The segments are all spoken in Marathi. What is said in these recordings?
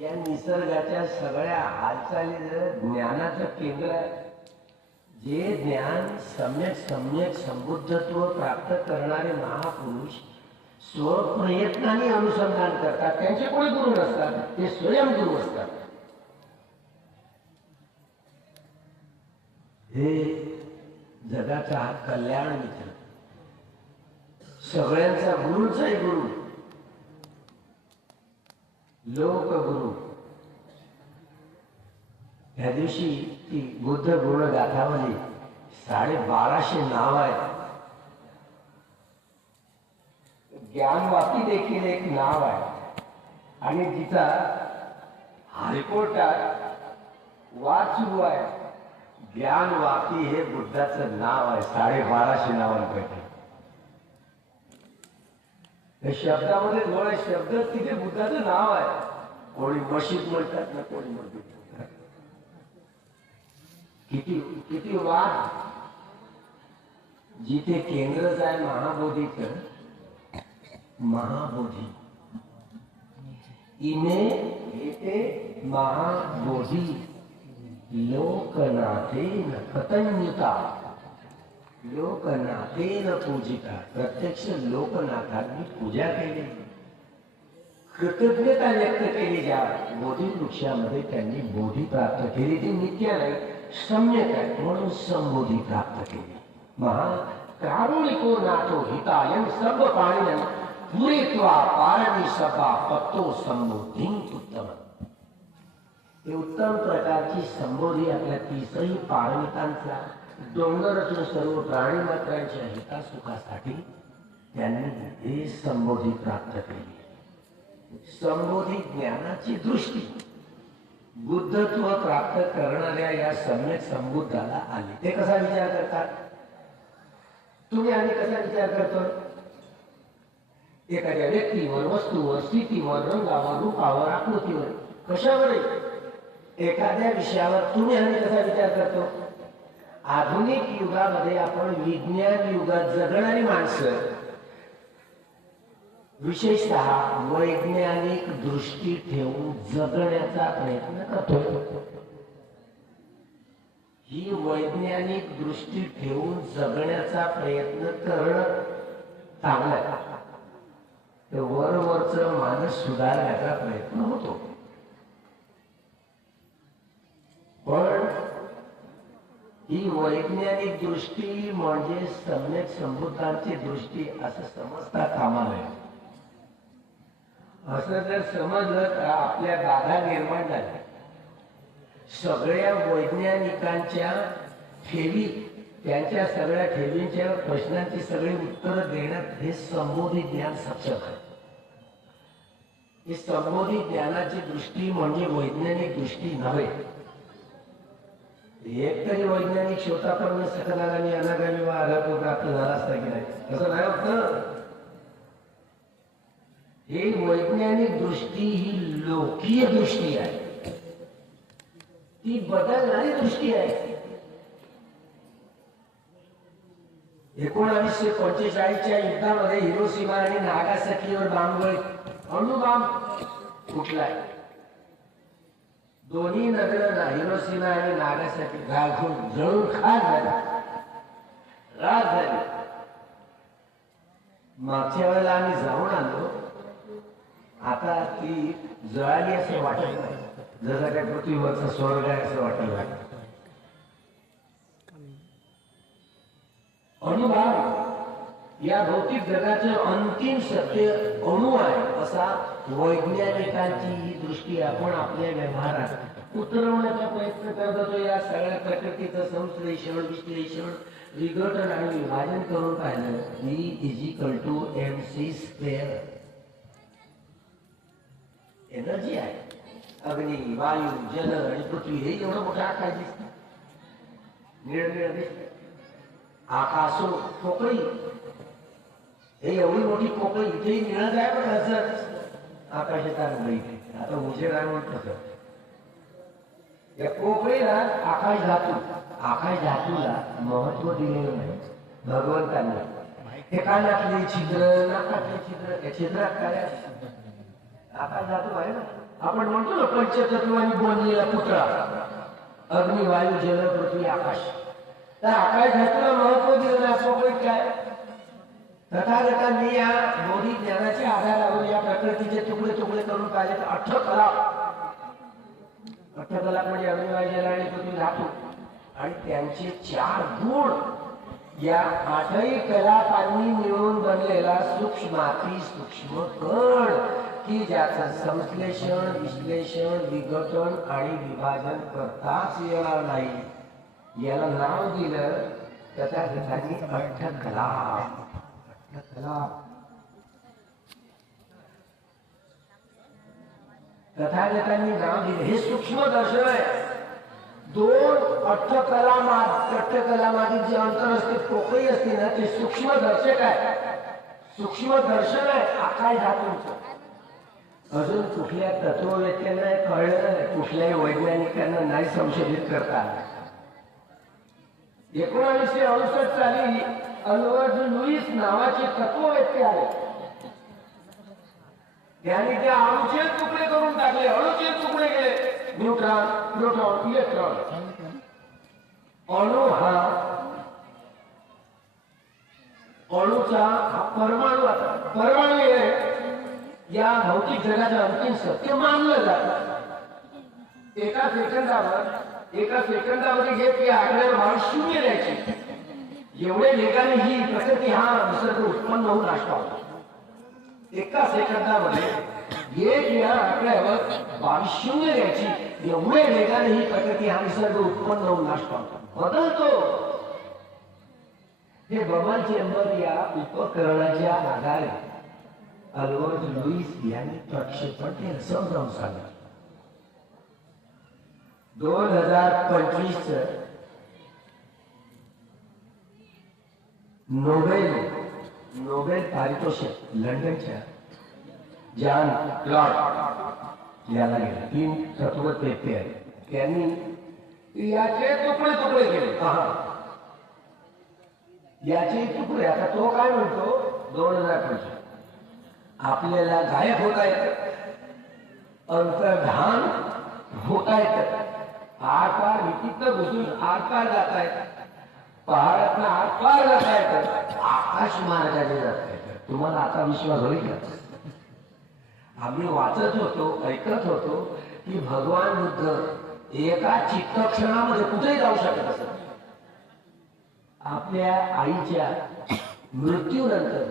या निसर्गाच्या सगळ्या हालचालीचं ज्ञानाचं केंद्र आहे. जे ज्ञान सम्यक संबुद्धत्व प्राप्त करणारे महापुरुष स्वप्रयत्नाने अनुसंधान करतात. त्यांचे कोणी गुरु नसतात, ते स्वयंगुरु असतात. हे जगाचा हा कल्याण मित्र, सगळ्यांचा गुरुचाही गुरु, लोकगुरु. त्या दिवशी ती बुद्ध गुण गाथावली 1250 नाव आहे. ज्ञानवापी देखील एक नाव आहे आणि तिचा हायकोर्टात वाद सुरू आहे. ज्ञानवापी हे बुद्धाचं नाव आहे 1250 नावांपैकी. शब्दामध्ये जोड आहे, शब्द तिथे बुद्धाचं नाव आहे. कोणी मशीद म्हणतात ना, कोणी म्हणतात. किती किती वाद. जिथे केंद्रच आहे महाबोधीचं, महाबोधी इने येते महाबोधी लोकनाथेन कतन्युता, लोकनाथेन पूजिता. प्रत्यक्ष लोकनाथांनी पूजा केली, कृतज्ञता व्यक्त केली. ज्या बोधी वृक्षामध्ये त्यांनी बोधी प्राप्त केली, ती नित्य नाही, सम्यक आहे, म्हणून संबोधी प्राप्त केली. महा कारुणिको नाथो हितायन सब पाणिन पुरेत्वा पारणी सभा पत्तो संबोधी उत्तम. हे उत्तम प्रकारची संबोधी आपल्या तिसरी पारमितांचा डोंगरातून सर्व प्राणी मात्रांच्या हितासुखासाठी त्यांनी हे संबोधी प्राप्त केली. संबोधी ज्ञानाची दृष्टी बुद्धत्व प्राप्त करणाऱ्या या सम्यक संबुद्धाला आली. ते कसा विचार करतात? तुम्ही आणि कसा विचार करतो? एखाद्या व्यक्तीवर, वस्तूवर, स्थितीवर, रंगावर, रूपावर, आकृतीवर, कशावर? एखाद्या विषयावर तुम्ही आणि कसा विचार करतो? आधुनिक युगामध्ये आपण विज्ञान युगात जगणारी माणसं विशेषतः वैज्ञानिक दृष्टी ठेवून जगण्याचा प्रयत्न करतो. ही वैज्ञानिक दृष्टी ठेवून जगण्याचा प्रयत्न करणं चांगलं आहे. तर वरवरचं माणूस सुधारण्याचा प्रयत्न होतो. पण ही वैज्ञानिक दृष्टी म्हणजे सम्यक संबुद्धांची दृष्टी असं समजता कामा नये. असं जर समजलं तर आपल्या बाधा निर्माण झाल्या. सगळ्या वैज्ञानिकांच्या ठेवी, त्यांच्या सगळ्या ठेवींच्या प्रश्नांची सगळी उत्तरं देण्यात हे संबोधी ज्ञान सक्षम आहे. ही संबोधी ज्ञानाची दृष्टी म्हणजे वैज्ञानिक दृष्टी नव्हे. एक तरी वैज्ञानिक शोधापर्यंत सकलागामी अनागामी व आघातो प्राप्त झाला असता की नाही? असं नाही होत ना. ही वैज्ञानिक दृष्टी ही लोकीय दृष्टी आहे, ती बदलणारी दृष्टी आहे. 1945च्या युद्धामध्ये हिरोशिमा आणि नागासाकीवर अणुबॉम्ब फुटलाय. दोन्ही नगरांना, हिरोशिमा आणि नागासाकी, जळून खाक झाली, राख झाली. मागच्या वेळेला आम्ही जाऊन आलो, आता ती जळाली असे वाटत नाही. जसं काय पृथ्वीवरचा स्वर्ग आहे असं वाटत नाही. अणुबॉम्ब या भौतिक जगाचं अंतिम सत्य अणु आहे असा वैज्ञानिकांची ही दृष्टी आपण आपल्या व्यवहारात उतरवण्याचा प्रयत्न करत होतो. या सगळ्या प्रकृतीचं संश्लेषण, विश्लेषण, विघटन आणि विभाजन करून पाहिलं. E=mc². एनर्जी आहे. अग्नी, वायू, जल आणि पृथ्वी हे एवढं मोठं आकाश दिसतं, निळनिळ दिसतं. आकाशो पोकळी, हे एवढी मोठी पोकळी, इथेही निळत आहे, पण असं आकाशात आलं. आता उजेड आहे म्हणत या पोकळीला आकाश धातू, आकाश धातूला महत्व दिलेलं नाही भगवंतांनी. हे कानातले छिद्र, नाकातले छिद्र, त्या छिद्रात काय आकाश धातू आहे ना. आपण म्हणतो ना पंचतत्वांनी बनलेला पुतळा, अग्नी वायू जल पृथ्वी आकाश. तर आकाश धातूला महत्व दिलं आपण काय तथागतांनी या बोधी ज्ञानाच्या आधारावर या प्रकृतीचे तुकडे तुकडे करून पाहिले. तर अठ्ठकला म्हणजे अग्नी वायू जल आणि पृथ्वी धातू आणि त्यांचे 4 गुण या 8ही कलापांनी मिळून बनलेला सूक्ष्माती सूक्ष्म कण की ज्याचं संश्लेषण विश्लेषण विघटन आणि विभाजन करताच येणार नाही. याला नाव दिलं तथागतांनी अठ्ठकला. तथागतांनी नाव दिले. हे सूक्ष्म दर्शन आहे. 2 अठ्ठकलामाधिक जे अंतर असते पोकळी असते ना ते सूक्ष्म दर्शक आहे. सूक्ष्म दर्शन आहे आकाश धातूंचं. अजून कुठल्या तत्ववेत्यांना कळलं नाही, कुठल्याही वैज्ञानिकांना नाही संशोधित करता आलं. 1968 साली अल्बर्ट लुईस नावाचे तत्ववेत्ते आले. त्यांनी त्या अणूचे तुकडे करून टाकले. अणूचे तुकडे केले. Neutron proton electron. अणू हा अणूचा हा परमाणू. आता परमाणू या भौतिक जगाचं अंतिम सत्य मानलं जातं. एका सेकंदामध्ये एक या आकड्यावर भाव 0 द्यायची. एवढे वेगाने ही प्रकृती हा निसर्ग उत्पन्न होऊन नाश पावतो. एका सेकंदामध्ये एक या आकड्यावर 22 द्यायची. एवढे वेगाने ही प्रकृती हा निसर्ग उत्पन्न होऊन नाश पावतो, बदलतो. हे बबल चेंबर या उपकरणाच्या आधारे अल्बर्ट लुईस यांनी प्रक्षेपण केलं. समजावून सांगा. 2025 नोबेल पारितोषिक लंडनच्या जॉन क्लॉड याला गेलं. 3 तत्ववेत्ते आहेत. त्यांनी याचे तुकडे केले. याचे तुकडे. आता तो काय म्हणतो 2025 आपल्याला गायब होता येतं, अंतर्धान होता येतं, आरपार विचित्र घुसून आरपार जाता येतं, पहाडातनं आरपार जाता येतं, आकाश मार्गाने जाता येतं. तुम्हाला आता विश्वास होईल का? आम्ही वाचत होतो, ऐकत होतो की भगवान बुद्ध एका चित्तक्षणामध्ये कुठेही जाऊ शकत असत. आपल्या आईच्या मृत्यूनंतर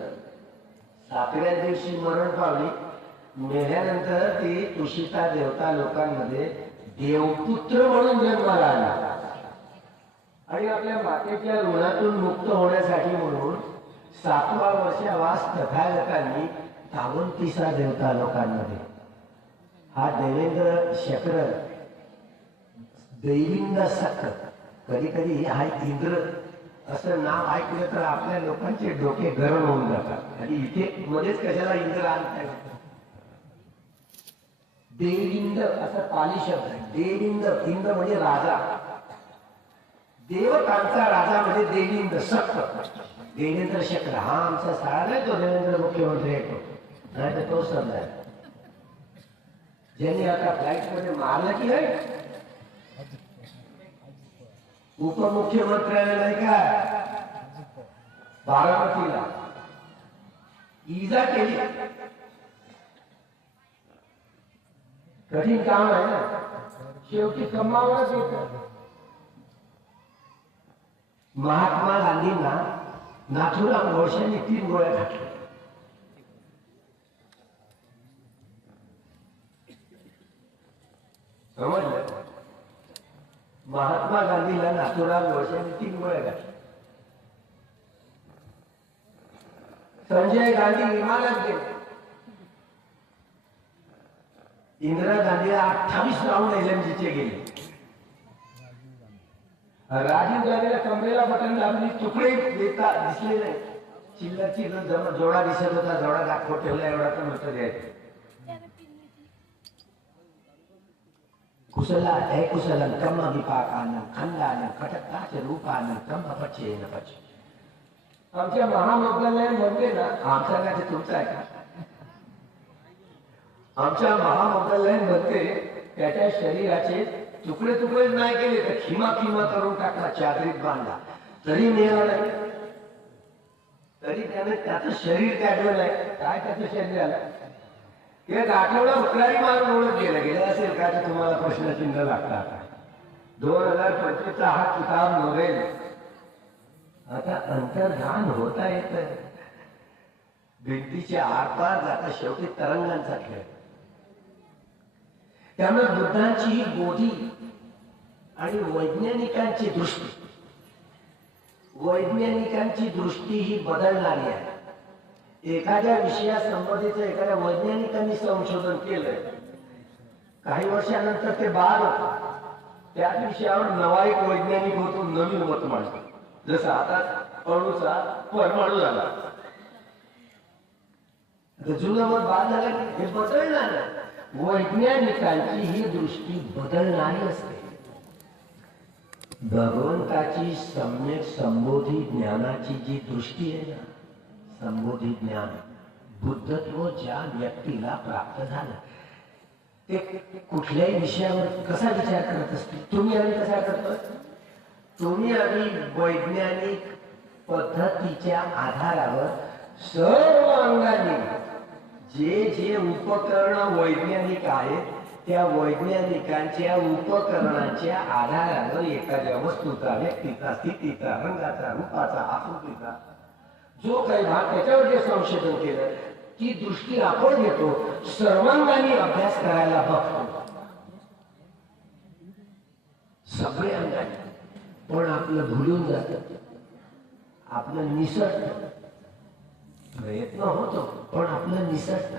7व्या दिवशी मरण पावली. मेल्यानंतर ती तुषिता देवता लोकांमध्ये देवपुत्र म्हणून जन्माला आला आणि आपल्या मातेच्या ऋणातून मुक्त होण्यासाठी म्हणून 7वा वर्षावास तथागतांनी 53 देवता लोकांमध्ये हा देवेंद्र शक्र दैविंद सक्र कधी कधी हा इंद्र असं नाव ऐकलं तर आपल्या लोकांचे डोके गरम होऊन जातात. आणि इथे मध्येच कशाला इंद्र आणतात? देविंद असं पाली शब्द आहे. देविंद. इंद्र म्हणजे राजा, देवतांचा राजा म्हणजे देविंद शक्र. देवेंद्र शक्र हा आमचा साळा नाही, तो देवेंद्र मुख्यमंत्री येतो नाही तर तो समजा ज्यांनी आता फ्लाईट मध्ये मारलं की नाही उपमुख्यमंत्र्याला नाही का बारामतीला इजा केली. कठीण काम आहे ना, शेवटी कमावच येत. महात्मा गांधींना नाथुराम गोडसेंनी 3 गोळ्या घातल्या. समजलं? महात्मा गांधीला नाथुराम गोडसेंनी 3 गोळ्या घातल्या. संजय गांधी विमानात गेले. इंदिरा गांधीला 28 राऊंड LMGचे गेले. राजीव गांधीला कमरेला बटन दाबली, तुकडे देता दिसले नाही. चिल्लर जोडा दिसत होता, जोडा दाखवून ठेवला एवढा तर मत द्यायचं. कुशला है कुशलम कम विपाकानं खंडानं कटकाच रूपानं कम पचे न पचे. आमच्या महामंत्रालय म्हणते ना, आमचा काय तुमचा आहे का? आमच्या महामंडळांमध्ये त्याच्या शरीराचे तुकडे तुकडे नाही केले तर खिमा खिमा करून टाकला, चादरीत बांधला, तरी मिळाला नाही. तरी त्याने त्याचं शरीर त्यागलं नाही. काय त्याचं शरीर आलं? एक आठवडा उकरारी मारून ओळख गेलं असेल का, तर तुम्हाला प्रश्नचिन्ह लागता. 2025 हा किताब नोवेल आता अंतर्धान होता येत, भिंतीच्या आरपार जाता, शेवटी तरंगांचा खेळ. त्यामुळे बुद्धांची ही बोधी आणि वैज्ञानिकांची दृष्टी ही बदलणारी आहे. एखाद्या विषयासंबंधीचं एखाद्या वैज्ञानिकांनी संशोधन केलंय, काही वर्षानंतर ते बाद होतं, त्याच विषयावर नवा एक वैज्ञानिक होतो, नवीन मत मांडतो. जसं आता अणूचा परमाणू झाला, जुनं मत बाद झालं, हे बदलणार. वैज्ञानिकांची ही दृष्टी बदलणारी असते. भगवंताची सम्यक संबोधी ज्ञानाची जी दृष्टी आहे ना, संबोधी ज्ञान, बुद्धत्व ज्या व्यक्तीला प्राप्त झालं ते कुठल्याही विषयावर कसा विचार करत असते. तुम्ही आम्ही कसा करतो? तुम्ही आम्ही वैज्ञानिक पद्धतीच्या आधारावर सर्व अंगाने जे जे उपकरण वैज्ञानिक आहेत त्या वैज्ञानिकांच्या उपकरणांच्या आधारावर एखाद्या वस्तूचा, व्यक्तीचा, स्थितीचा, रंगाचा, रूपाचा, आकृतीचा जो काही भाग त्याच्यावर जे संशोधन केलं ती दृष्टी आपण घेतो, सर्वांगाने अभ्यास करायला बघतो, सगळे अंगाने. पण आपलं भुलून जात, आपलं निसटत. प्रयत्न होतो पण आपलं निसटत.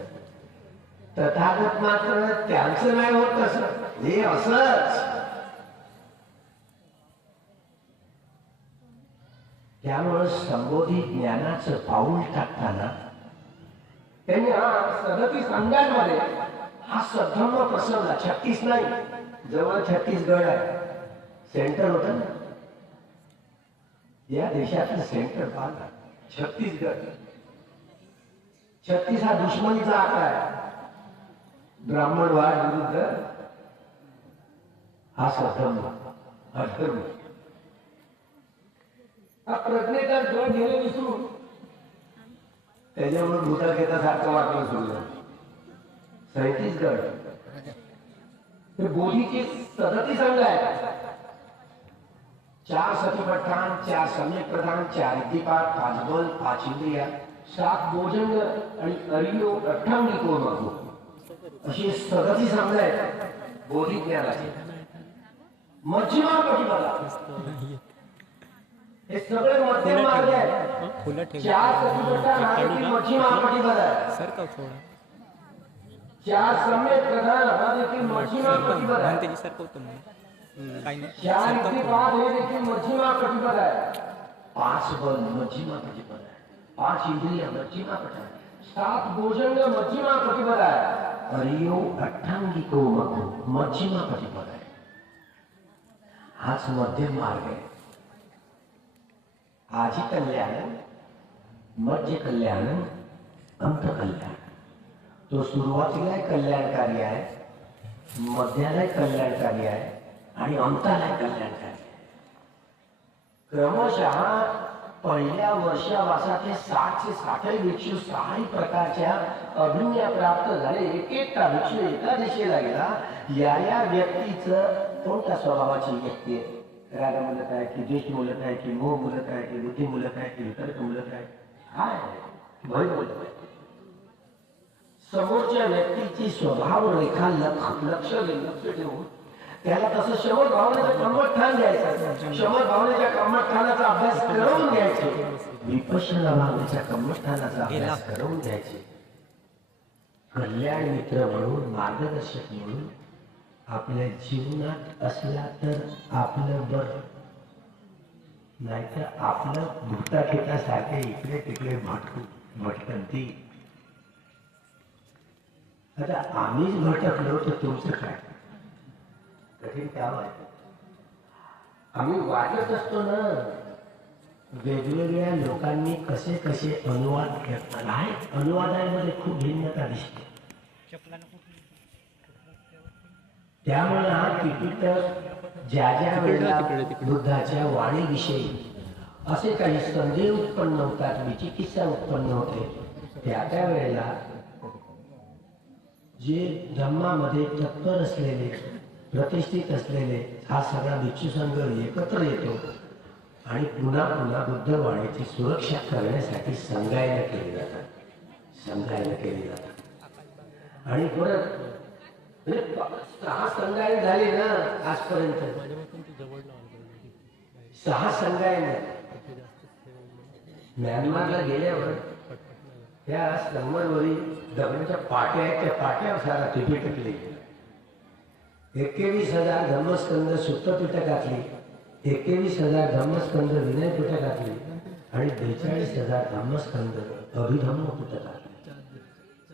तथागत मात्र त्यांचं नाही होत तसं, हे असंच. त्यामुळं संबोधी ज्ञानाचं पाऊल टाकताना त्यांनी हा 37 अंगांमध्ये हा सद्धम्म प्रसवला. 36 नाही, जवळ छत्तीसगड आहे, सेंटर होत ना या देशातलं सेंटर पाहता, छत्तीसगड. 36 हा दुश्मनीचा आकडा आहे. ब्राह्मणवाद विरुद्ध हा सद्धम्म, अधर्म. हा प्रज्ञेचा जोड गेले विसरून त्याच्यामुळे भूता घेता सारखं वाटलं सुरू. 37 गड हे बोधीचे 37 अंग आहेत. 4 सतिपट्ठान, 4 सम्यक प्रधान, 4 इतिपाठ, 5 बल, 5 इंद्रिया, 7 भोजंग आणि अरियो अठ्ठांगिको मागो, अशी 37 अंग आहेत बोधी ज्ञानाचे. मध्यमा प्रतिपदा हे सगळे मध्यम मार्ग आहेत. 4 सतिपट्ठान हा देखील मध्यमा प्रतिपदा आहे. 4 सम्यक प्रधान हा देखील मध्यमा प्रतिपदा आहे. 4 इतिपाठ हे देखील मध्यमा प्रतिपदा आहे. 5 बल मध्यमा प्रतिपदा आहे. 5 इंद्रिय मध्यमा प्रतिपदा आहे. 7 भोजंग मध्यमा प्रतिपदा आहे. अरियो अठ्ठांगिको मगो मध्यमा प्रतिपदा आहे. हाच मध्यम मार्ग आहे. आजी कल्याण, मध्य कल्याण, अंत कल्याण. तो सुरुवातीला कल्याणकारी आहे, मध्याला कल्याणकारी आहे आणि अंताला कल्याणकारी आहे. क्रमशः पहिल्या वर्षावासाचे 60 भिक्षू 6 प्रकारच्या अभिज्ञा प्राप्त झाले. एक भिक्षू एका दिशेला गेला. या व्यक्तीचं कोणत्या स्वभावाची व्यक्ती आहे? राग मूलत आहे की द्वेष मूलत आहे की मोह मूलत आहे की बुद्धी मूलत आहे की वितर्क मूलत आहे? काय भय मूलत आहे. समोरच्या व्यक्तीची स्वभाव रेखा लक्ष ठेवून त्याला तसं शमन भावनेचं कर्मठाण द्यायचं. शमन भावनेच्या कर्मठाणाचा अभ्यास करून घ्यायचे. विपश्यना भावनेच्या कर्मठाणाचा अभ्यास करून घ्यायचे. कल्याण मित्र म्हणून, मार्गदर्शक म्हणून आपल्या जीवनात असला तर आपलं बरं, नाहीतर आपलं भुताखेतासारखे इकडे तिकडे भटकंती. आता आम्हीच भटकलो तर तुमचं काय? कठीण काम आहे. आम्ही वाचत असतो ना वेगवेगळ्या लोकांनी कसे कसे अनुवाद करतात. अनुवादामध्ये खूप भिन्नता दिसते. त्यामुळे हा त्रिपिटक ज्या वेळेला बुद्धाच्या वाणीविषयी असे काही संदेह उत्पन्न होतात, विचिकित्सा उत्पन्न होते, त्या वेळेला जे धम्मामध्ये तत्पर असलेले, प्रतिष्ठित असलेले हा सगळा भिक्षू संघ एकत्र येतो आणि पुन्हा पुन्हा बुद्धवाणीची सुरक्षा करण्यासाठी संगायन केली जातात. आणि परत म्हणजे 6 संगायन झाले ना आजपर्यंत, 6 संगायन. म्यानमारला गेल्यावर त्या संगमरवरी दगडाच्या पाट्या आहेत, त्या पाट्यावर सारा त्रिपिटक लिहिलं. 21,000 धम्मस्कंद सुत्तपिटकातली, 21,000 धम्मस्कंद विनय पिटकातली आणि 42,000 धम्मस्कंद अभिधम्म पिटकातली.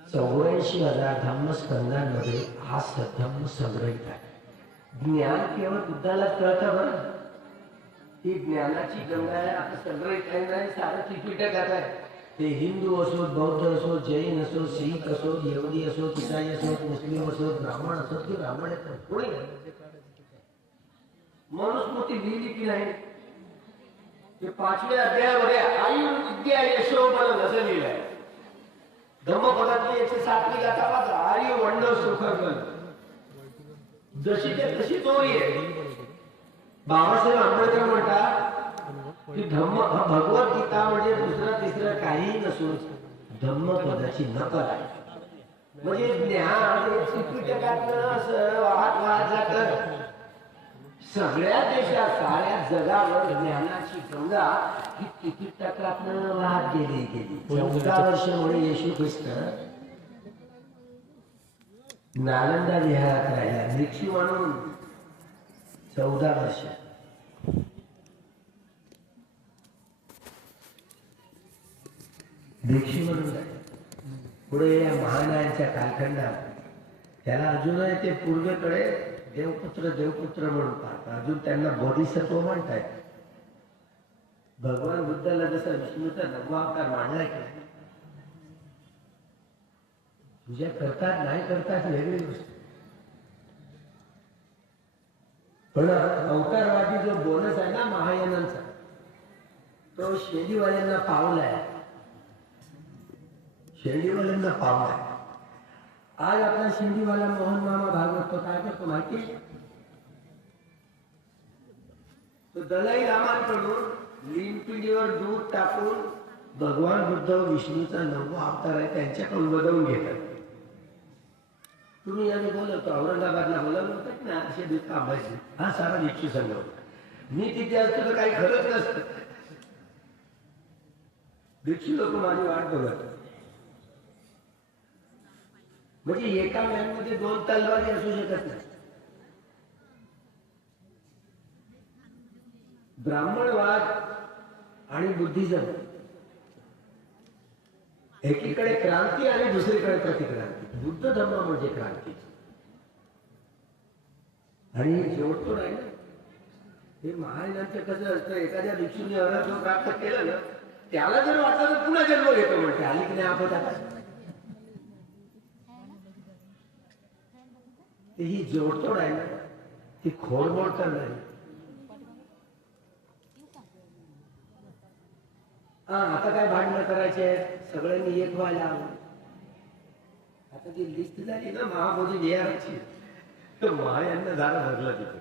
84,000 धम्मस्कंदांमध्ये हा सद्धम्म संग्रहित आहे. ज्ञान केवळ बुद्धाला कळतं बरं, ही ज्ञानाची गंगा आता संग्रहित आहे. सारं त्रिपिटकात आहे. ते हिंदू असोत, बौद्ध असोत, जैन असोत, शीख असोत, यहुदी असोत, ईसाई असोत, मुस्लिम असोत, ब्राह्मण असोत, की ब्राह्मण येतात कोणी मनुस्मृती लिहिली की नाही, ते 5व्या अध्यायामध्ये आयुर्विद्या यशोबल असं लिहिलंय. धम्मपदातली 107वी गाथा वाचा, आर्य वंडर सुखर जशी ते तशी चोरी आहे. बाबासाहेब आंबेडकर म्हणतात की धम्म हा भगवद्गीता म्हणजे दुसरा तिसरा काही नसून धम्मपदाची नकल आहे. म्हणजे ज्ञान त्रिपिटकातनं वाहत जातं. सगळ्या देशात, साऱ्या जगावर ज्ञानाची गंगा ही त्रिपिटकातनं वाहत गेली. 14 वर्ष मुळे येशू ख्रिस्त नालंदा विहारात राहिला भिक्षू म्हणून. 14 वर्ष भिक्षू म्हणून राहिले. पुढे या महानायांच्या कालखंडात त्याला अजूनही ते पूर्वेकडे देवपुत्र म्हणून पाहतात. अजून त्यांना बोधिसत्व म्हणतायत. भगवान बुद्धाला जसा विष्णूचा 9वा अवतार मानलाय की पूजा करतात नाही करतात वेगळी गोष्ट, पण अवतारवादी जो बोनस आहे ना महायानांचा, तो शेंडीवाल्यांना पावलाय. आज आपला शिंदीवाला मोहन मामा भागवत तो काय करतो माहिती, तो दलाई लामांकडून लिंपिंडीवर दूध टाकून भगवान बुद्ध विष्णूचा 9वा अवतार आहे त्यांच्याकडून बदवून घेतात. तुम्ही याने बोलवतो, औरंगाबादला बोलावलं होतं ना असे दूध कामायचे, हा सारा भिक्षू संघ होता. मी तिथे असतो तर काही खरंच नसतं. भिक्षू लोक माझी वाट बघत. म्हणजे एका मॅनमध्ये 2 तलवारी असू शकत नाही. ब्राह्मणवाद आणि बुद्धिझम एकीकडे क्रांती आणि दुसरीकडे प्रतिक्रांती. बुद्ध धर्म म्हणजे क्रांती आणि जोडतोड आहे ना. हे महाराजांचं कसं असतं, एखाद्या भिक्षूने अरहत्व प्राप्त केलं ना, त्याला जर वाटलं तर पुन्हा जन्म घेतो म्हणते. आली की नाही आपण आता ही जोडतोड आहे ना, ती खोडमोड करणारी. आता काय भांडणं करायचे आहेत, सगळ्यांनी एक व्हायला हवं. आता ती लिस्ट झाली ना महाबोधी विहाराची, तर महायांना झालं भरलं तिथे.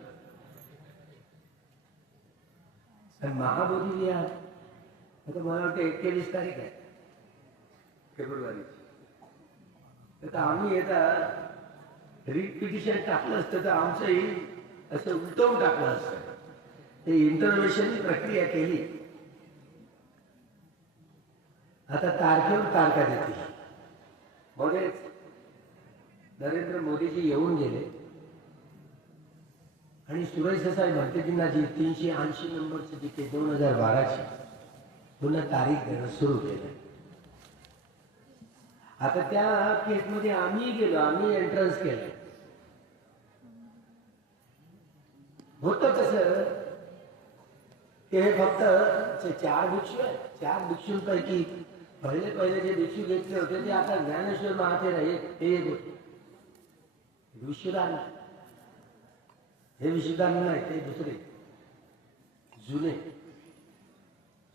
आणि महाबोधी विहार आता मला वाटतं 21 तारीख आहे फेब्रुवारीची. तर आम्ही येतात रिट पिटिशन टाकलं असतं तर आमचंही असं उलटवून टाकलं असतं. ते इंटरव्हेन्शनची प्रक्रिया केली. आता तारखेवर तारखा देतील. मध्येच नरेंद्र मोदीजी येऊन गेले आणि सुरेश देसाई भट्टजींनाजी 380 नंबरची तिथे 2012ची पुन्हा तारीख देणं सुरू केलं. आता त्या केसमध्ये आम्ही गेलो, आम्ही एंट्रन्स केलं. होतं कसं की हे फक्त 4 भिक्षू आहेत. 4 भिक्षूंपैकी पहिले जे भिक्षू घेतले होते ते आता ज्ञानेश्वर महाथेर एक होते, विश्वदान. हे विषयदान नाही, ते दुसरे जुने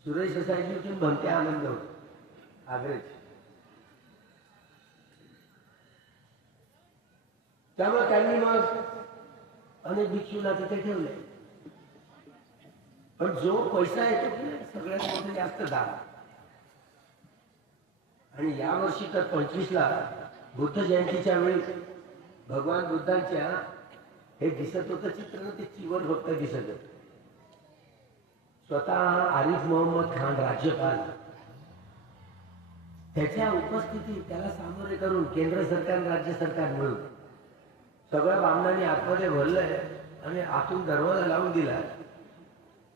सुरेश सोसायटीतून भंते आनंद होत आग्र्याचे. त्यामुळे त्यांनी मग अनेक भिक्षूंना तिथे ठेवले. पण जो पैसा येतो की नाही सगळ्यात मोठं जास्त दान. आणि या वर्षी तर 25ला बुद्ध जयंतीच्या वेळी भगवान बुद्धांच्या हे दिसत होतं चित्र ना, ते चिवर फक्त दिसत होत. स्वतः आरिफ मोहम्मद खान राज्यपाल त्याच्या उपस्थितीत त्याला सामोरे करून केंद्र सरकार राज्य सरकार मिळून सगळं बामणांनी आतमध्ये भरलंय आणि आतून दरवाजा लावून दिला.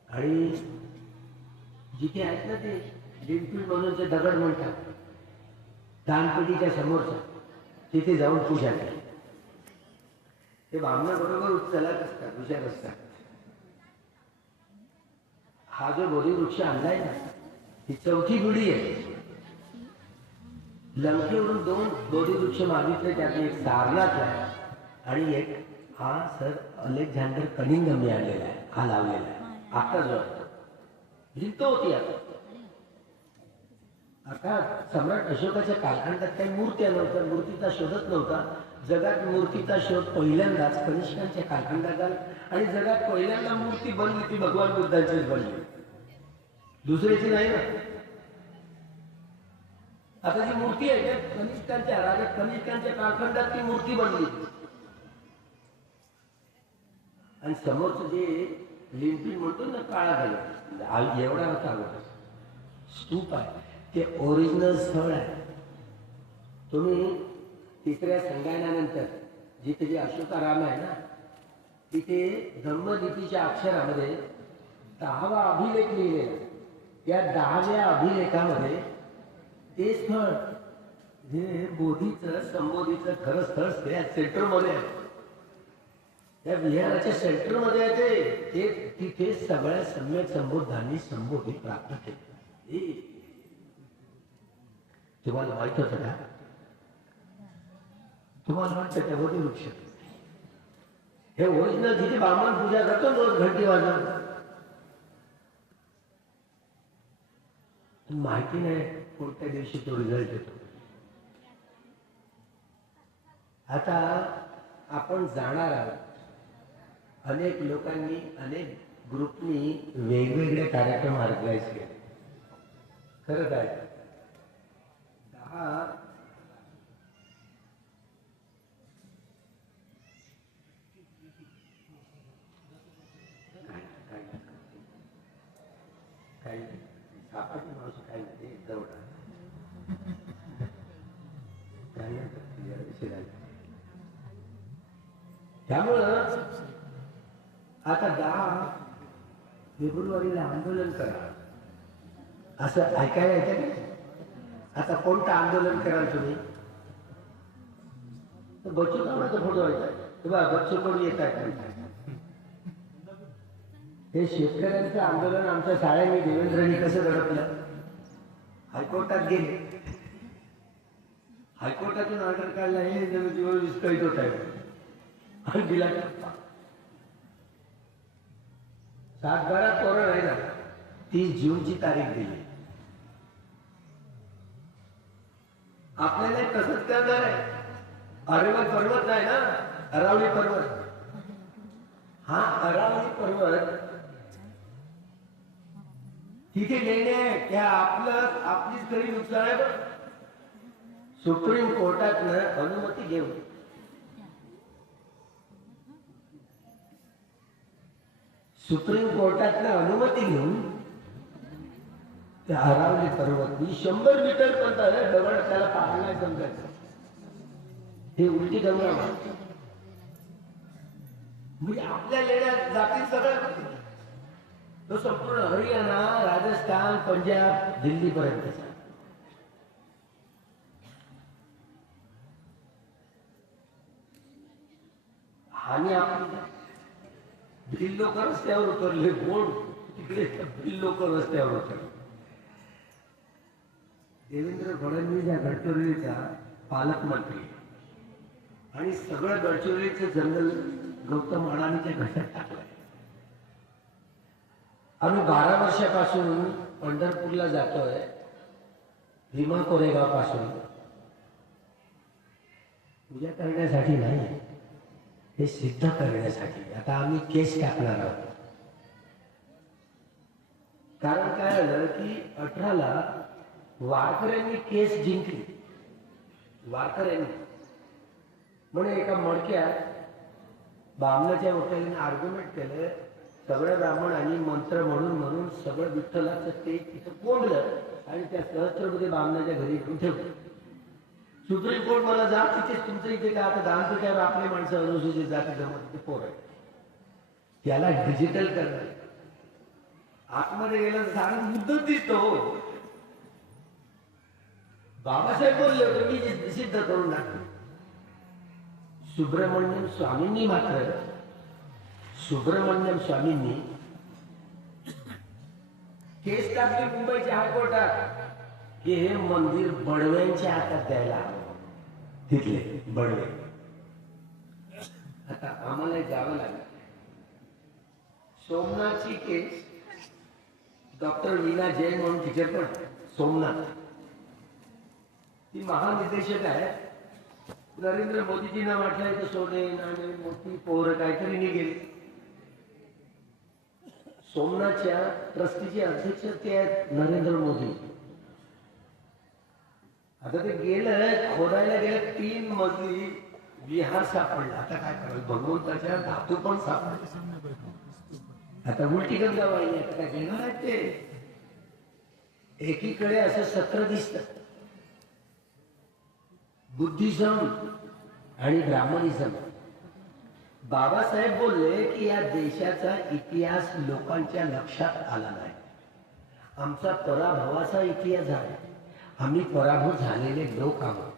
आणि जिथे आहेत ना ते लिंपीड म्हणून ते दगड म्हणतात दानपेटीच्या समोरचा, तिथे जाऊन पूजा केली. ते बामणा बरोबर चलत असतात, हुशार असतात. हा जो बोधिवृक्ष आणलाय ना, ही 4थी पिढी आहे. लंकेवरून 2 बोधिवृक्ष मागितले, त्यातले एक सारनाथला आहे आणि एक हा सर अलेक्झांडर कनिंगम आणलेला आहे, हा लावलेला आहे. आता जो लिहितो होती आता सम्राट अशोकाच्या कालखंडात काही मूर्त्या नव्हत्या, मूर्तीचा शोधच नव्हता. जगात मूर्तीचा शोध पहिल्यांदाच कनिष्कांच्या कालखंडात आला आणि जगात पहिल्यांदा मूर्ती बनली ती भगवान बुद्धांचीच बनली, दुसऱ्याची नाही ना. आता जी मूर्ती आहे कनिष्कांच्या राजा कनिष्कांच्या कालखंडात ती मूर्ती बनली. आणि समोरचं जे लिंपी म्हणतो ना काळा कलर एवढा होता अगोदर स्तूप आहे, ते ओरिजिनल स्थळ आहे. तुम्ही 3ऱ्या संगायनानंतर जिथे जे अशोकाराम आहे ना, तिथे धम्मलिपीच्या अक्षरामध्ये 10वा अभिलेख लिहिलेला. या 10व्या अभिलेखामध्ये ते स्थळ जे बोधीचं संबोधीचं खरं स्थळ सेंटरमध्ये आहे. त्या विहाराच्या सेंटरमध्ये आहे ते तिथे सगळ्या सम्यक संबोधांनी संबोधी प्राप्त केले. तुम्हाला माहित होतं का? तुम्हाला वाटतं त्या बोधिवृक्ष हे ओरिजिनल जिथे ब्राह्मण पूजा करतो रोज घंटी वाजवून, माहिती नाही कोणत्या दिवशी तो रिझल्ट येतो. आता आपण जाणार आहोत. अनेक लोकांनी अनेक ग्रुपनी वेगवेगळे कार्यक्रम ऑर्गनाईज केले. खरं काय 10 काही सापाची माणूस काही नाही ते जवळ त्यामुळं आता 10 फेब्रुवारीला आंदोलन करा असं ऐकायला येतं का? आता कोणतं आंदोलन कराल तुम्ही? बच्चू कडूचा फोटो येतात, बच्चू कडू येत आहेत. हे शेतकऱ्यांचं आंदोलन आमच्या शाळेने देवेंद्रनी कसं दडपलं? हायकोर्टात गेले, हायकोर्टातून ऑर्डर काढला हे जीवन विस्कळीत होत आहे आणि दिला 7/12 तोरण आहे ना, 30 जूनची तारीख दिली. आपल्याला तसंच करणार आहे. अरवली पर्वत आहे ना, अरावली पर्वत, हा अरावली पर्वत तिथे लेणे त्या आपलीच खरी नुकसान आहे. सुप्रीम कोर्टातनं अनुमती घेऊन त्या अरावली पर्वत 100 मीटर पर्यंत आहे. दगड त्याला पाहायला नाही समजायचं. हे उलटी गंगा म्हणजे आपल्या लेण्यात जातील सगळं. तो संपूर्ण हरियाणा, राजस्थान, पंजाब, दिल्ली पर्यंत. आणि आपली भिल लोक रस्त्यावर उतरले, कोण तिकडे भिल लोक रस्त्यावर उतरले. देवेंद्र फडणवीस या गडचिरोलीचा पालकमंत्री आणि सगळं गडचिरोलीचं जंगल गौतम अडाणीच्या घशात टाकलंय. आम्ही 12 वर्षापासून पंढरपूरला जातोय, भीमा कोरेगाव पासून, पूजा करण्यासाठी नाही, हे सिद्ध करण्यासाठी. आता आम्ही केस टाकणार आहोत. कारण काय झालं की 18ला वारकऱ्यांनी केस जिंकली. वारकऱ्यांनी म्हणे एका मडक्यात बामणाच्या वकिलांनी आर्ग्युमेंट केलं. सगळ्या ब्राह्मणांनी मंत्र म्हणून म्हणून सगळं विठ्ठलाचं ते तिथं कोंबलं आणि त्या सहस्त्रपती बामणाच्या घरी ठेवलं. सुप्रीम कोर्ट मला जा तिथेच तुमचं इथे काय आता दानपेट्यावर आपले माणसं अनुसूचित जाती जमत पोर आहे, त्याला डिजिटल करणार. आतमध्ये गेलं सारा मुद्दत दिसतो. बाबासाहेब बोलले होते मी सिद्ध करून टाकले. सुब्रमण्यम स्वामींनी मात्र केस टाकली मुंबईच्या हायकोर्टात की हे मंदिर बडव्यांच्या हातात द्यायला तिथले बडवे. आता आम्हाला जावं लागलं. सोमनाथची केस डॉक्टर वीणा जैन म्हणून टीचर पण सोमनाथ, ती महानिदेशक आहे. नरेंद्र मोदीजींना वाटलंय तर सोने नाणे मोठी पोरं काहीतरी निघेल. सोमनाथच्या ट्रस्टीचे अध्यक्ष ते आहेत नरेंद्र मोदी. आता ते गेलं खोदायला गेलं 3 मजली विहार सापडला. आता काय करायला, भगवंताच्या धातू पण सापडले. आता उलटी गंगा वाहिली. आता काय घेणार आहेत ते. एकीकडे असं सत्र दिसत, बुद्धिझम आणि ब्राह्मणिझम. बाबासाहेब बोलले की या देशाचा इतिहास लोकांच्या लक्षात आला नाही. आमचा पराभवाचा इतिहास आहे. आम्ही पराभूत झालेले लोक आहोत.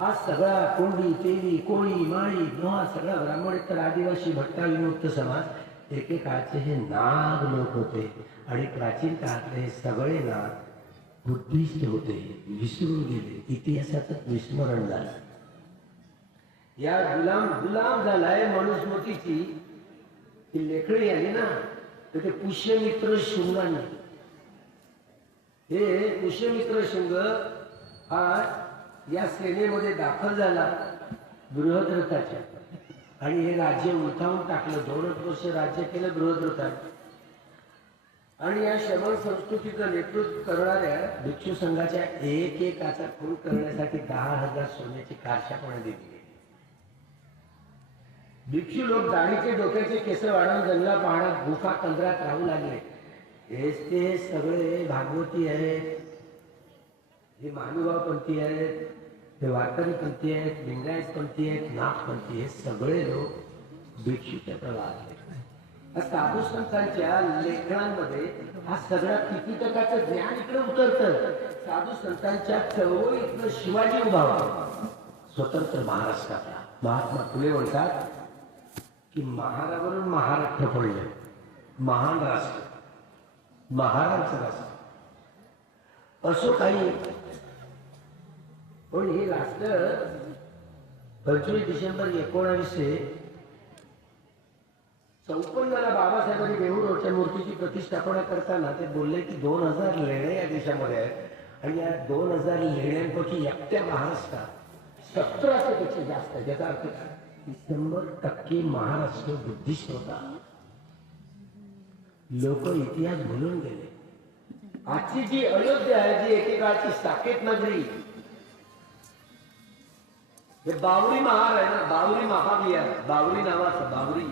हा सगळा कोंडी तेली कोळी माळी लोहा सगळा ब्राह्मणेतर आदिवासी भटका विमुक्त समाज एकेकाळचे हे नाग लोक होते. आणि प्राचीन काळातले हे सगळे नाग बुद्धिस्ट होते, विसरून गेले. इतिहासाचं विस्मरण झालं. या गुलाम झालाय मनुस्मृतीची ती लेखणी आली ना, तर ते पुष्यमित्र शृंगाने, हे पुष्यमित्र शृंग हा या सेनेमध्ये दाखल झाला बृहद्रथाच्या. आणि हे राज्य उलथावून टाकलं. 2 वर्ष राज्य केलं बृहद्रथाने. आणि या शमन संस्कृतीचं नेतृत्व करणाऱ्या भिक्षू संघाच्या एकेकाचा खून करण्यासाठी 10,000 सोन्याची कारशापणे दिली. भिक्षू लोक दाढीचे डोक्याचे केस वाढवून जंगला पहाडात गुफा कंदरात राहू लागले. हेच ते सगळे भागवती आहेत, हे महानुभावपंथी आहेत, हे वारकरी पंथी आहेत, लिंगायत पंथी आहेत, नागपंथी, हे सगळे लोक भिक्षूच्या प्रवाहात. साधू संतांच्या लेखनांमध्ये हा सगळा त्रिपिटकाचं ज्ञान इकडे उतरतं. साधू संतांच्या चळवळीतनं शिवाजी उभा होता स्वतंत्र महाराष्ट्रातला. महात्मा फुले म्हणतात की महारावरून महाराष्ट्र पडले, महान राष्ट्र, महाराष्ट्र राष्ट्र असो काही. पण हे राष्ट्र 25 डिसेंबर 1954ला बाबासाहेबांनी वेहूर मूर्तीची प्रतिष्ठापना करताना ते बोलले की 2000 लेण्या या देशामध्ये आहेत आणि या 2000 लेण्यांपैकी एकट्या महाराष्ट्रात 1700 पेक्षा जास्त आहे. त्याचा अर्थ काय, 100% महाराष्ट्र बुद्धिस्ट होता. लोक इतिहास भुलून गेले. आजची जी अयोध्या आहे, जी एकेकाळची साकेत नगरी, हे बावरी महार आहे ना, बावरी महाविहार, बावरी नावाचं बावरी.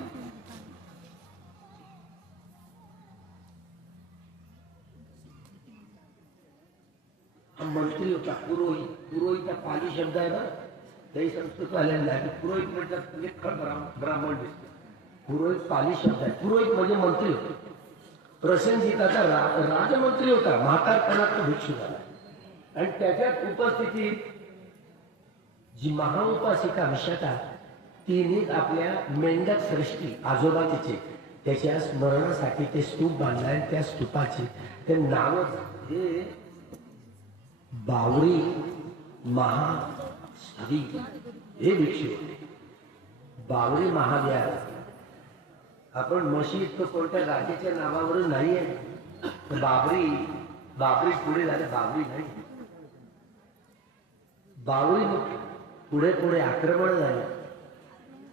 मंत्री होता पुरोहित. पुरोहित हा पाली शब्द आहे ना, काही संस्कृत वाल्यांना आहे. पुरोहित म्हणतात म्हणजे ब्राह्मण दिसतो. पुरोहित पाली शब्द आहे. पुरोहित म्हणजे मंत्री होते. प्रसेनजिताचा राजमंत्री होता. म्हातारपणात तो भिक्षू झाला. आणि त्याच्यात उपस्थितीत जी महाउपासिका विशाखा, तिने आपल्या मेंढक सृष्टी आजोबा तिचे त्याच्या स्मरणासाठी ते स्तूप बांधला. आणि त्या स्तूपाचे ते नाव हे बावरी महास्थवी हे भिक्षू होते. बाबरी महाविहार. आपण मशीद तो कोणत्या राजाच्या नावावरून नाही आहे. बाबरी पुढे झाले, बाबरी नाही. बाबरी पुढे पुढे आक्रमण झालं,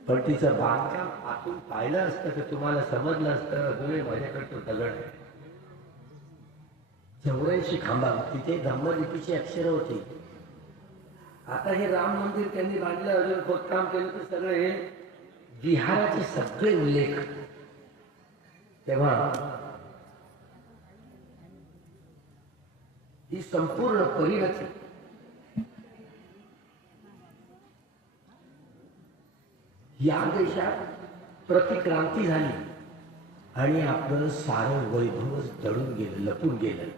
पण तिचं बांधकाम आतून पाहिलं असतं तर तुम्हाला समजलं असतं अजूनही माझ्याकडे तो दगड आहे. 84 खांबा, तिथे धम्मलिपीची अक्षरं होती. आता हे राम मंदिर त्यांनी बांधलं, अजून खोदकाम केलं तर सगळे विहाराचे सगळे उल्लेख. तेव्हा ही संपूर्ण परिणती या देशात प्रतिक्रांती झाली आणि आपलं सारं वैभव दडून गेलं, लपून गेलं.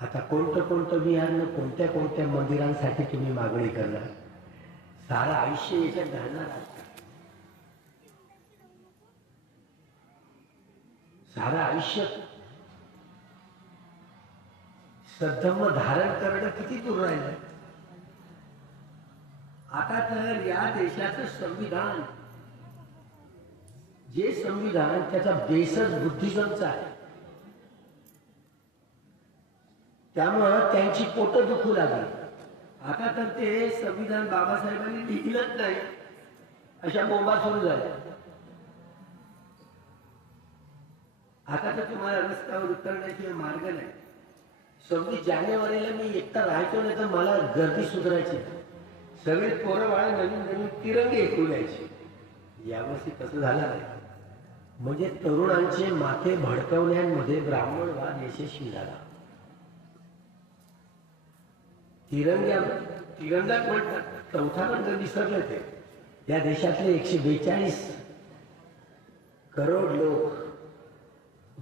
आता कोणतं विहार, कोणत्या कोणत्या मंदिरांसाठी तुम्ही मागणी करणार? सारं आयुष्य याच्यात घालणार आहात. सारं आयुष्य सद्धम्म धारण करणं किती दूर राहिलं. आता तर या देशाचं संविधान, जे संविधान त्याचा बेसच बुद्धिझमचा आहे, त्यामुळं त्यांची पोट दुखू लागली. आता तर ते संविधान बाबासाहेबांनी लिहिलंच नाही अशा बोंबा सुरू झाल्या. आता तर तुम्हाला रस्त्यावर उतरण्याशिवाय मार्ग नाही. 26 जानेवारीला मी एकटा राहायचो, नाही तर मला गर्दी सुधारायची. सगळे पोरं बाळा नवीन तिरंगे ऐकू द्यायचे. यावर्षी तसं झालं नाही. म्हणजे तरुणांचे माथे भडकवण्यामध्ये ब्राह्मणवाद यशस्वी झाला. तिरंगा म्हणतात, चौथा रंग विसरले ते. या देशातले 142 करोड लोक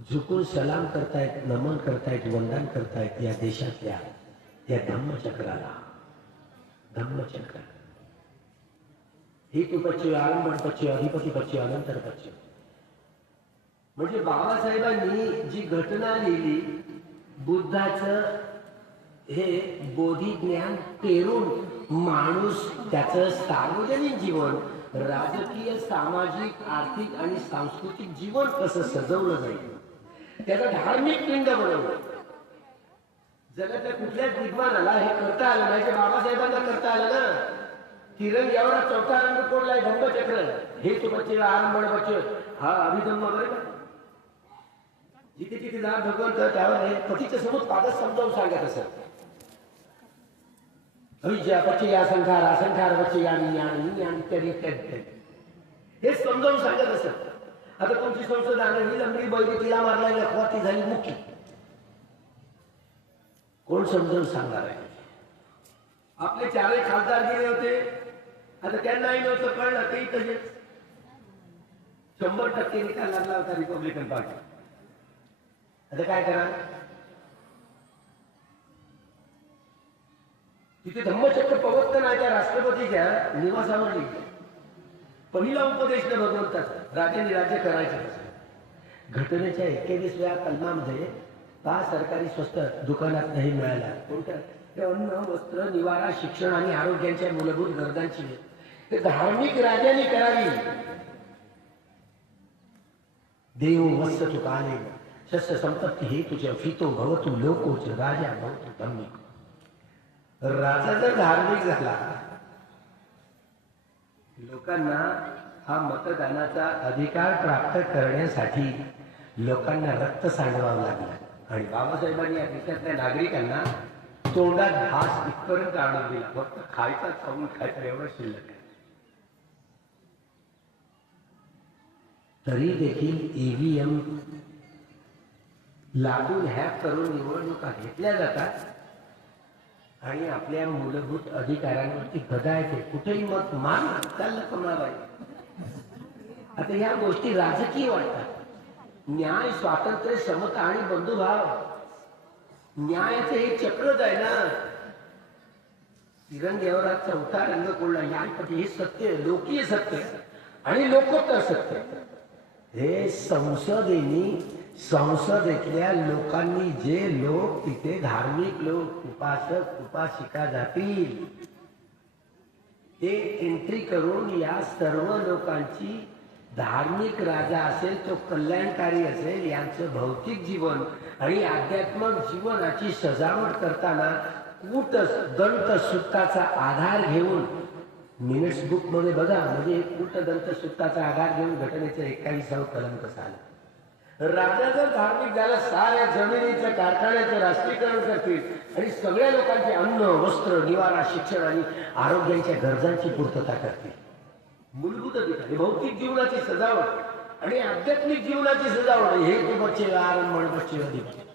झुकून सलाम करतायत, नमन करतायत, वंदन करतायत या देशातल्या त्या धम्मचक्राला. धम्मचक्र ही तू पच्चू, आरंभण पच्चू, अधिपती पच्चू, अनंतर पच्चू. म्हणजे बाबासाहेबांनी जी घटना लिहिली, बुद्धाचं हे बोधी ज्ञान पेरून माणूस त्याचं सार्वजनिक जीवन, राजकीय, सामाजिक, आर्थिक आणि सांस्कृतिक जीवन कसं सजवलं जाईल, त्याचं धार्मिक पिंड बनवलं. जगातल्या कुठल्याच विद्वानाला हे करता आलं नाही, बाबासाहेबांना करता आलं ना. तिरंग्यावर चौथा रंग कोणलाय? धम्मचक्र. हे तो बच्चे आरंभण बच्चे, हा अभिधम्म बरे का. जिथे जिथे जा भगवंत त्यावर पतीच्या समोर पादच समजावून सांगत असत. अविद्या पच्चे या संखार, असंखार बच्चे यानी इत्यादी इत्यादी हे समजावून सांगत असत. आता तुमची संसद आणली, लंबी बैली, तिला मारला, लखवा, ती झाली मुक्की. कोण समजावून सांगणार आहे? आपले 4 खासदार गेले होते, आता त्यांनाही नव्हतं कळलं, तेही तसेच. 100% निकाल लागला होता रिपब्लिकन पार्टी. आता काय करा? तिथे धम्मचक्र प्रवर्तन आहे त्या राष्ट्रपतीच्या निवासावर लिहिलं. पहिला उपदेश न भगवंताचा, राजाने राज्य करायचं कसं. घटनेच्या 21व्या कलमामध्ये का सरकारी स्वस्त दुकानात नाही मिळाला, कोणत्या अन्न, वस्त्र, निवारा, शिक्षण आणि आरोग्याच्या मूलभूत गरजांची ते धार्मिक राजाने करावी. देव वत्स तुकाने शस्य संपत्ती हे तुझ्या फितो भवतु लोकोच राजा भवतु धम्मिक. राजा जर धार्मिक झाला, लोकांना हा मतदानाचा अधिकार प्राप्त करण्यासाठी लोकांना रक्त सांडवावं लागलं. आणि बाबासाहेबांनी या देशातल्या नागरिकांना तोंडात घास इथपर्यंत आणून दिला, फक्त खायचा, खाऊन खायचं एवढं शिल्लक आहे. तरी देखील ईव्हीएम लादून हॅक करून निवडणुका घेतल्या जातात आणि आपल्या मूलभूत अधिकारांवरती गदा येते. कुठेही मत मान चाललं कोणाला. आता ह्या गोष्टी राजकीय वाटतात. न्याय, स्वातंत्र्य, समता आणि बंधुभाव, न्यायाचं हे चक्रच आहे ना. तिरंग्यावर चौथा रंग कोणला, न्यायपती हे सत्य, लोकीय सत्य आणि लोकोत्तर सत्य. हे संसदेतल्या लोकांनी, जे लोक तिथे धार्मिक लोक, उपासक, उपासिका जातील, ते एंट्री करून या सर्व लोकांची धार्मिक राजा असेल तो कल्याणकारी असेल यांचं भौतिक जीवन आणि आध्यात्मिक जीवनाची सजावट करताना कूट दंत सूक्ताचा आधार घेऊन मिनिट्स बुक मध्ये बघा म्हणजे कूट दंत सूक्ताचा आधार घेऊन घटनेचं 21 कलम कसं आलं. राजा जर धार्मिक झाला साऱ्या जमिनीचं कारखान्याचं राष्ट्रीकरण करतील आणि सगळ्या लोकांचे अन्न वस्त्र निवारा शिक्षण आणि आरोग्याच्या गरजांची पूर्तता करतील. मूलभूत अधिकार भौतिक जीवनाची सजावट आणि आध्यात्मिक जीवनाची सजावट हे तू बच्चे आरंभ बच्चे अधिकार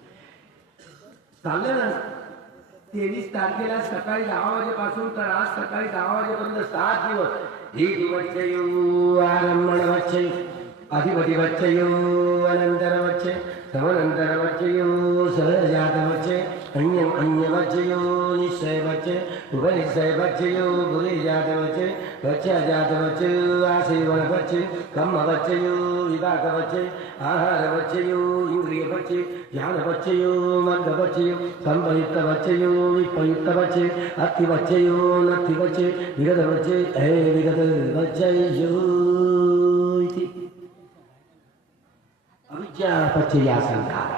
चाललं ना. 23 तारखेला सकाळी 10 वाजेपासून तर आज सकाळी 10 वाजेपर्यंत 7 दिवस हे बच्चे आरंभ बच्चे अधिपति बच्चयो अनंतर बच्चे समनंतर बच्चयो सहजात बच्चे अन्य बच्चयो निश्चय बच्चे उपनिश्चय बच्चयो बुद्धिजात बच्चे बच्चाजात बच्चे आसेवन बच्चे कम्म बच्चयो विभाग बच्चे आहार बच्चयो इंद्रिय बच्चे ज्ञान बच्चयो मग्ध बच्चयो संपयुक्त बच्चयो विपयुक्त बच्चे अति बच्चयो नति बच्चे विगत बच्चे विगत बच्चयो अविद्या संखार.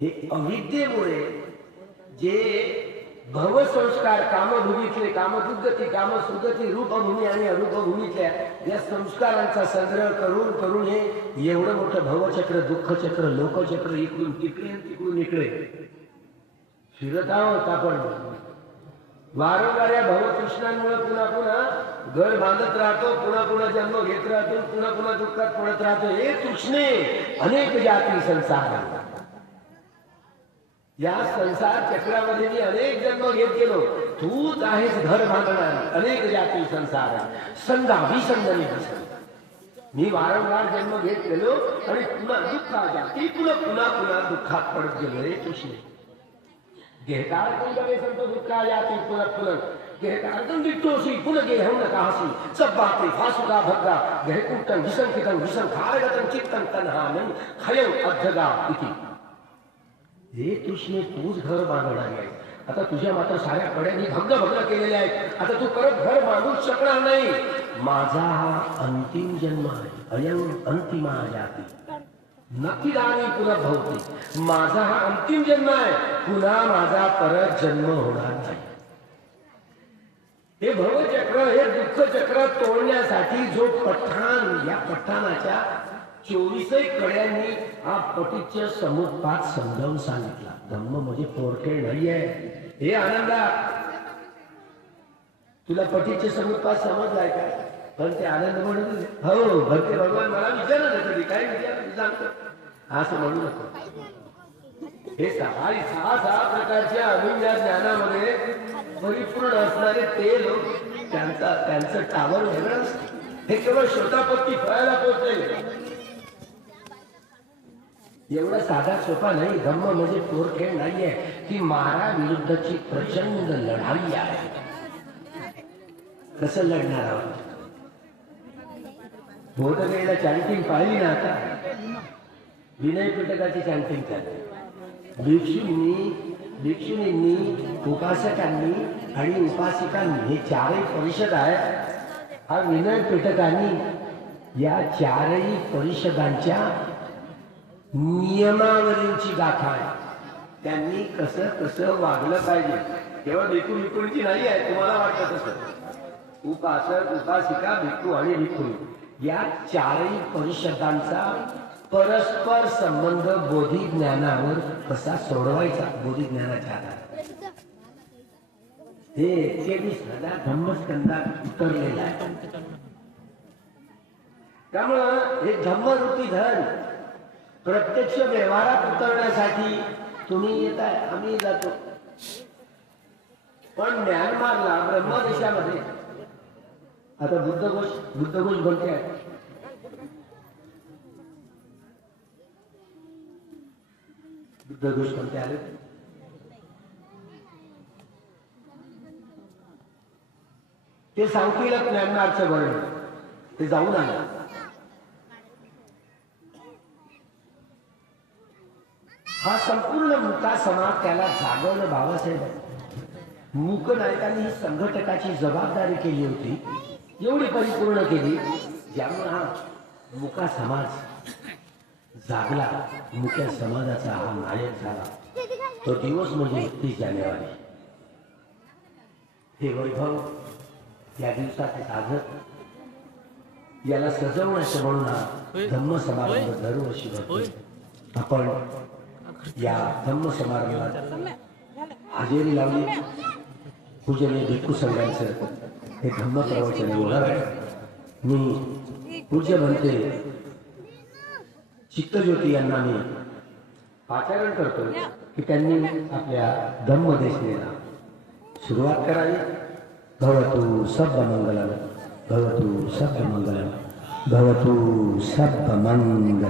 हे अविद्येमुळे जे भवसंस्कार कामभूमीतले कामदुर्गती कामसुगती रूपभूमी आणि अरूपभूमीतल्या या संस्कारांचा संग्रह करून करून हे एवढं मोठं भवचक्र दुःखचक्र लोकचक्र इकडून तिकडे तिकडून इकडे फिरत आहोत आपण. वारंवार या भवतृष्णांमुळे पुन्हा पुन्हा घर बांधत राहतो, पुन्हा पुन्हा जन्म घेत राहतो, पुन्हा पुन्हा दुःखात पडत राहतो. हे तृष्णे अनेक जाती संसार. या संसार चक्रामध्ये मी अनेक जन्म घेत गेलो. तूच आहेस घर बांधणार. अनेक जाती संसार संगा विसंगनी मी वारंवार जन्म घेत गेलो आणि पुन्हा दुःखा जाती पुन्हा पुन्हा पुन्हा दुःखात पडत गेलो. हे तृष्णे गेहकार संतो दुःखा जाती पुनः पुनः गेहकार दिट्टोसी पुनः गेहं न काहसी सब बातें फासुका भग्गा गेहकुटं विसंकितं विसंखारगतं चित्तं तन्हानं खयं अध्यगा इति. हे तृष्णे तूच घर बांधणार आहे. आता तुझ्या मात्र साऱ्या कड्यांनी भग्न केलेल्या आहेत. आता तू परत घर बांधू शकणार नाही. माझा हा अंतिम जन्म आहे. अयं अंतिमा जाती नक्की दानी पुन्हा भवती. माझा हा अंतिम जन्म आहे. पुन्हा माझा परत जन्म होणार नाही. हे भवचक्र हे दुःख चक्र तोडण्यासाठी जो पठाण या पठाणाच्या 24 कड्यांनी हा पटीच्य समुत्पाद समजावून सांगितला. धम्म म्हणजे पोरखेड नाहीये. हे आनंदा तुला पटीच्य समुत्पाद समजलाय का? पण ते आनंद म्हणत हो भक्ती भगवान मला विचारत होते काय विचार सांगतो असं म्हणू नको. हे सहा प्रकारच्या अभिज्ञा ज्ञानामध्ये परिपूर्ण असणारे ते लोक त्यांचं टावर वेगळं असतं. हे केवळ श्रोतापत्ती फळायला पोहोचले. एवढा साधा सोपा नाही. धम्म म्हणजे पोरखेळ नाहीये. ती मारा विरुद्धची प्रचंड लढाई आहे. कसं लढणार आहोत? बोधगयेला चॅन्टिंग पाहिली ना आता विनय पिटकाची चॅन्टिंग चालते. भिक्षुणींनी उपासकांनी आणि उपासिकांनी हे चारही परिषद आहेत. हा विनय पिटकांनी या चारही परिषदांच्या नियमावलींची गाथा आहे. त्यांनी कसं कसं वागलं पाहिजे. केवळ भिक्खूची नाही आहे तुम्हाला वाटतं तसं. उपासक उपासिका भिक्खू आणि भिक्खुणी या चारही परिषदांचा परस्पर संबंध बोधी ज्ञानावर कसा सोडवायचा बोधी ज्ञानाच्या आधारे हे 23,000 धम्मस्कंदात उतरलेला आहे. त्यामुळं हे धम्मरूपी धन प्रत्यक्ष व्यवहारात उतरण्यासाठी तुम्ही येताय आम्ही जातो. पण म्यानमारला ब्रह्मदेशामध्ये आता बुद्धघोष बोलते आहे. बुद्धघोष कोणते आले? ते सांगतील म्यानमारचं वर्णन. ते जाऊन आले. हा संपूर्ण मुका समाज त्याला जागवलं. बाबासाहेब मूक नायकांनी ही संघटकाची जबाबदारी केली होती, एवढी परिपूर्ण केली ज्यामुळे हा मुका समाज जागला. मुक्या समाजाचा हा नायक झाला. तो दिवस म्हणजे 31 जानेवारी. हे वैभव या दिवसात साजत याला सजवण्याचं म्हणून हा धम्म समारंभ दरवर्षी होतो. आपण या धम्म समारंभात हजेरी लावली. पूजनीय भिक्खू संघांचं हे धम्म प्रवचन होणार आहे. मी पूज्य म्हणते चित्तज्योती यांना मी पाचारण करतो की त्यांनी आपल्या धम्मदेशनेला सुरुवात करावी. भवतु सर्वमंगलम, भवतु सर्वमंगलम, भवतु सर्वमंगलम.